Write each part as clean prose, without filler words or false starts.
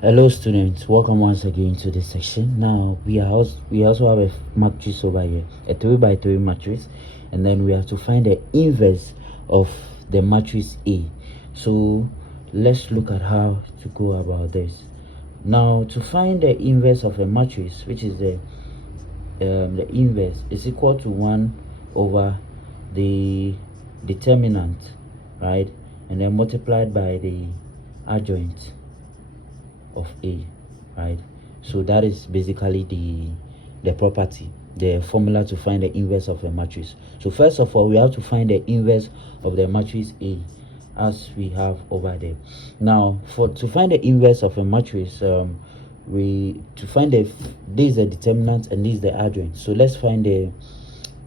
Hello students, welcome once again to this section. Now we also have a matrix over here, a 3 by 3 matrix, and then we have to find the inverse of the matrix A. So let's look at how to go about this. Now to find the inverse of a matrix, which is the inverse, is equal to 1 over the determinant, right, and then multiplied by the adjoint of A, right? So that is basically the property, the formula to find the inverse of a matrix. So first of all, we have to find the inverse of the matrix A, as we have over there. Now to find the inverse of a matrix, this is the determinant and this is the adjoint. So let's find the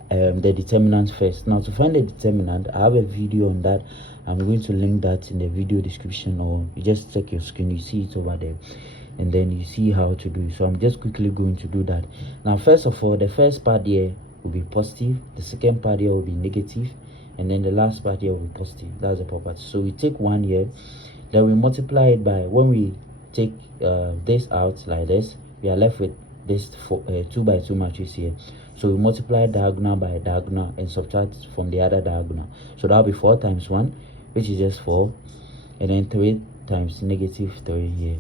determinant first. Now to find the determinant, I have a video on that. I'm going to link that in the video description, or you just check your screen, you see it over there, and then you see how to do it. So I'm just quickly going to do that. Now first of all, the first part here will be positive, the second part here will be negative, and then the last part here will be positive. That's the property. So we take 1 here, then we multiply it by, when we take this out like this, we are left with this 2 by 2 matrix here. So we multiply diagonal by diagonal and subtract from the other diagonal. So that'll be 4 times 1, which is just 4, and then 3 times negative 3 here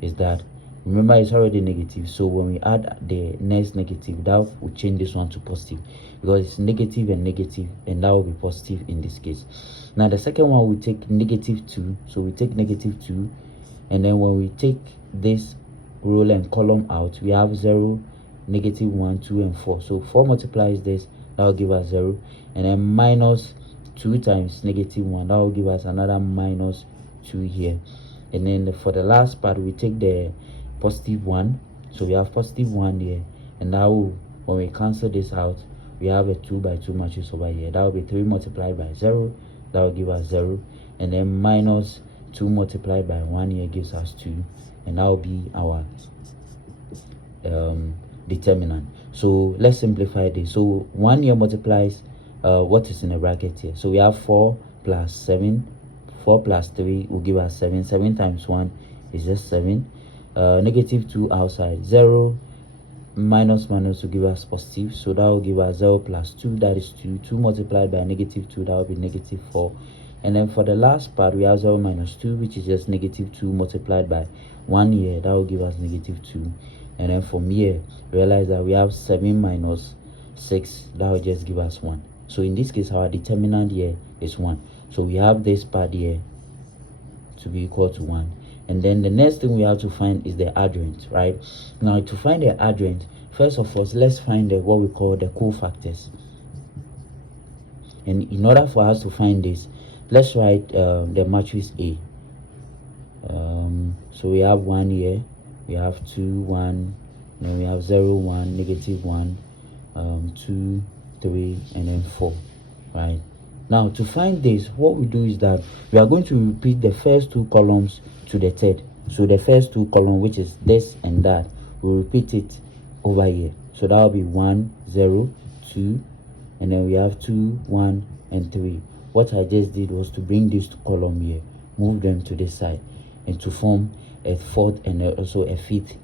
is that. Remember, it's already negative, so when we add the next negative, that will change this one to positive, because it's negative and negative, and that will be positive in this case. Now the second one, we take negative 2, so we take negative 2, and then when we take this row and column out, we have 0, negative 1, 2, and 4. So 4 multiplies this, that will give us 0, and then minus 2 times negative 1, that will give us another minus 2 here. And then for the last part, we take the positive 1, so we have positive 1 here, and that will, when we cancel this out, we have a 2 by 2 matrix over here. That will be 3 multiplied by 0, that will give us 0, and then minus 2 multiplied by 1 here gives us 2, and that will be our determinant. So let's simplify this. So 1 here multiplies what is in the bracket here. So we have 4 plus 7, 4 plus 3 will give us 7. 7 times 1 is just 7. Negative 2 outside, 0 minus minus will give us positive, so that will give us 0 plus 2, that is 2. 2 multiplied by negative 2, that will be negative 4. And then for the last part, we have 0 minus 2, which is just negative 2 multiplied by 1 here, that will give us negative 2. And then from here, realize that we have 7 minus 6, that will just give us 1. So in this case, our determinant here is 1. So we have this part here to be equal to 1. And then the next thing we have to find is the adjoint, right? Now to find the adjoint, first of all, let's find what we call the cofactors. And in order for us to find this, let's write the matrix A. So we have 1 here, we have 2, 1, then we have 0, 1, negative 1, 2, 3, and then 4, right? Now to find this, what we do is that we are going to repeat the first 2 columns to the third. So the first 2 columns, which is this and that, we'll repeat it over here. So that will be 1, 0, 2, and then we have 2, 1, and 3. What I just did was to bring these 2 columns here, move them to this side, and to form a 4th and also a 5th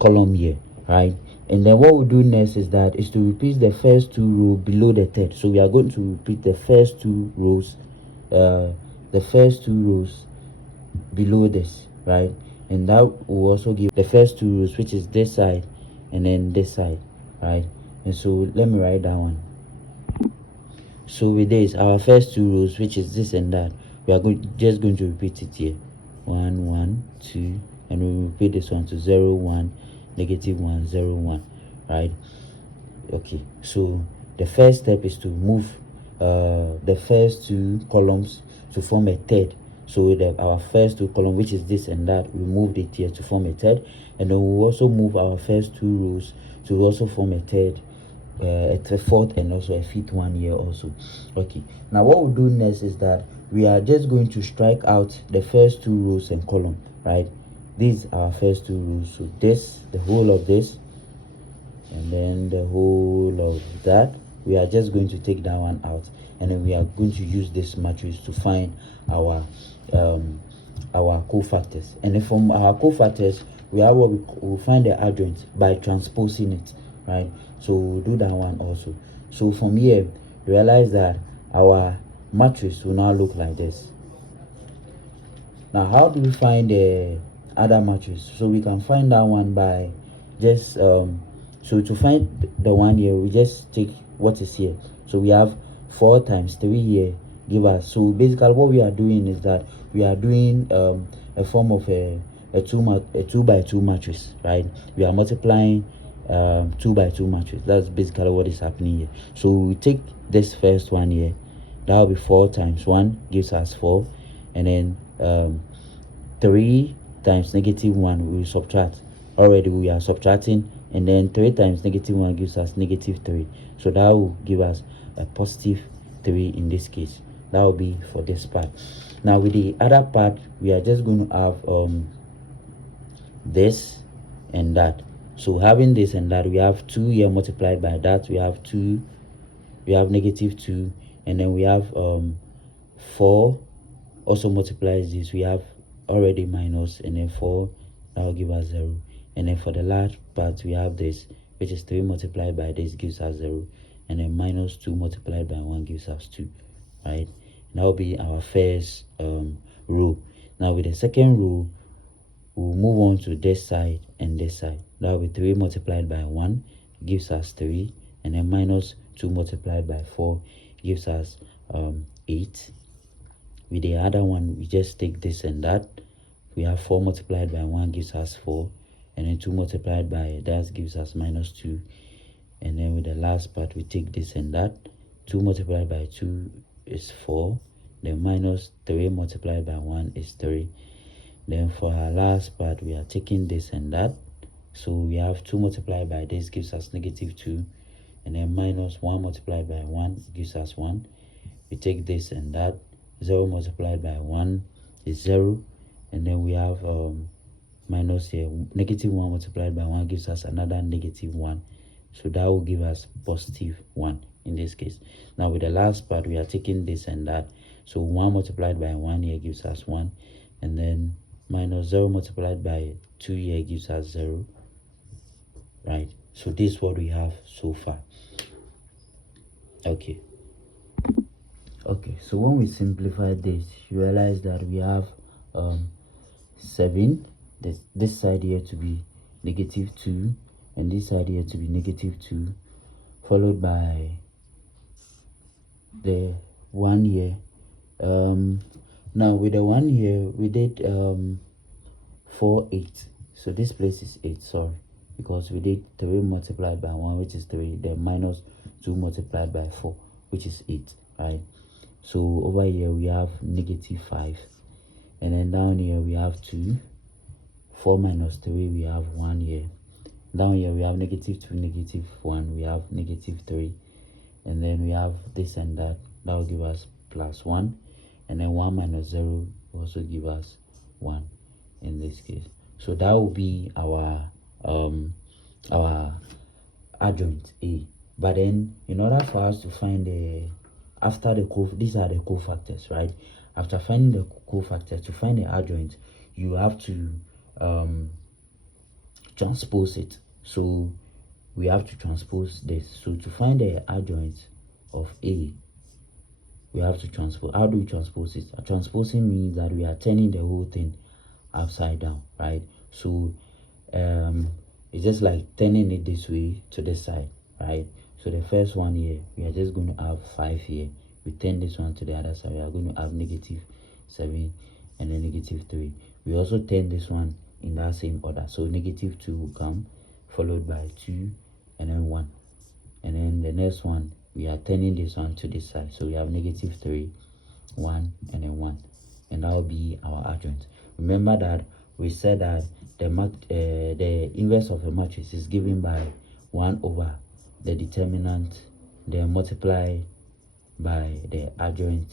column here, right? And then what we'll do next is to repeat the first 2 rows below the third. So we are going to repeat the first 2 rows, below this, right? And that will also give the first 2 rows, which is this side and then this side, right? And so let me write that one. So with this, our first 2 rows, which is this and that, we are just going to repeat it here. 1, 1, 2, and we repeat this one to 0, 1, negative 1, 0, 1, right? Okay, so the first step is to move the first 2 columns to form a third. So our first 2 columns, which is this and that, we moved it here to form a third, and then we'll also move our first 2 rows to also form a third, a 4th, and also a 5th one here also. Okay, now what we'll do next is that we are just going to strike out the first 2 rows and column, right? These are our first 2 rows. So this, the whole of this, and then the whole of that, we are just going to take that one out, and then we are going to use this matrix to find our our cofactors, and then from our cofactors we have what we'll find the adjoint by transposing it, right? So we'll do that one also. So from here, realize that our matrix will now look like this. Now, how do we find the other matrix? So we can find that one by just so to find the one here, we just take what is here. So we have 4 times 3 here give us. So basically what we are doing is that we are doing a form of a 2 by 2 matrix, right? We are multiplying 2 by 2 matrix. That's basically what is happening here. So we take this first one here, that will be 4 times 1 gives us 4, and then 3 times negative 1 we subtract. Already we are subtracting, and then 3 times negative 1 gives us negative 3. So that will give us a positive 3 in this case. That will be for this part. Now with the other part, we are just going to have this and that. So having this and that, we have 2 here multiplied by that, we have 2, we have negative 2, and then we have 4 also multiplies this, we have already minus, and then 4, that will give us 0. And then for the last part, we have this, which is 3 multiplied by this gives us 0, and then minus 2 multiplied by 1 gives us 2, right? And that will be our first row. Now with the second row, we'll move on to this side and this side. That will be 3 multiplied by 1 gives us 3, and then minus 2 multiplied by 4 gives us 8. With the other one, we just take this and that. We have 4 multiplied by 1 gives us 4, and then 2 multiplied by that gives us minus 2. And then with the last part, we take this and that. 2 multiplied by 2 is 4, then minus 3 multiplied by 1 is 3. Then for our last part, we are taking this and that. So we have 2 multiplied by this gives us negative 2, and then minus 1 multiplied by 1 gives us 1. We take this and that. 0 multiplied by 1 is 0, and then we have minus here, negative 1 multiplied by 1 gives us another negative 1. So that will give us positive 1 in this case. Now with the last part, we are taking this and that. So 1 multiplied by 1 here gives us 1, and then minus 0 multiplied by 2 here gives us 0, right? So this is what we have so far. Okay, so when we simplify this, you realize that we have 7, this side here to be negative 2, and this side here to be negative 2, followed by the 1 here. Now with the 1 here, we did 4, 8. So this place is 8, sorry, because we did 3 multiplied by 1, which is 3, then minus 2 multiplied by 4, which is 8, right? So over here we have negative 5, and then down here we have 2. 4 minus 3, we have 1 here. Down here we have negative 2, negative 1, we have negative 3, and then we have this and that. That will give us plus 1, and then 1 minus 0 will also give us 1 in this case. So that will be our adjoint A. But then in order for us to find the these are the cofactors, right? After finding the cofactors, to find the adjoint, you have to transpose it. So we have to transpose this. So to find the adjoint of A, we have to transpose. How do we transpose it? Transposing means that we are turning the whole thing upside down, right? So it's just like turning it this way to this side, right? So the first one here, we are just going to have 5 here. We turn this one to the other side, we are going to have negative 7 and then negative 3. We also turn this one in that same order. So negative 2 will come, followed by 2 and then 1. And then the next one, we are turning this one to this side. So we have negative 3, 1 and then 1. And that will be our adjoint. Remember that we said that the inverse of a matrix is given by 1 over the determinant, then multiply by the adjoint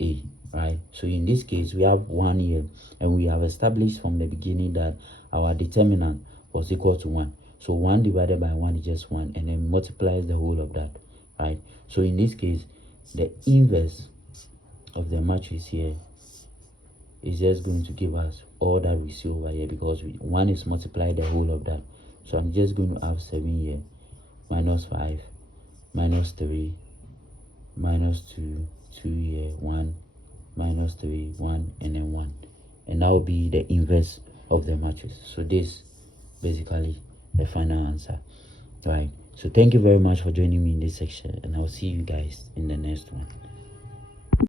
A, right? So in this case, we have 1 here, and we have established from the beginning that our determinant was equal to 1. So 1 divided by 1 is just 1, and then multiplies the whole of that, right? So in this case, the inverse of the matrix here is just going to give us all that we see over here, because 1 is multiplied the whole of that. So I'm just going to have 7 here, minus 5, minus 3, minus 2, 2 here, 1, minus 3, 1, and then 1. And that will be the inverse of the matrix. So this basically the final answer. Right. So thank you very much for joining me in this section, and I'll see you guys in the next one.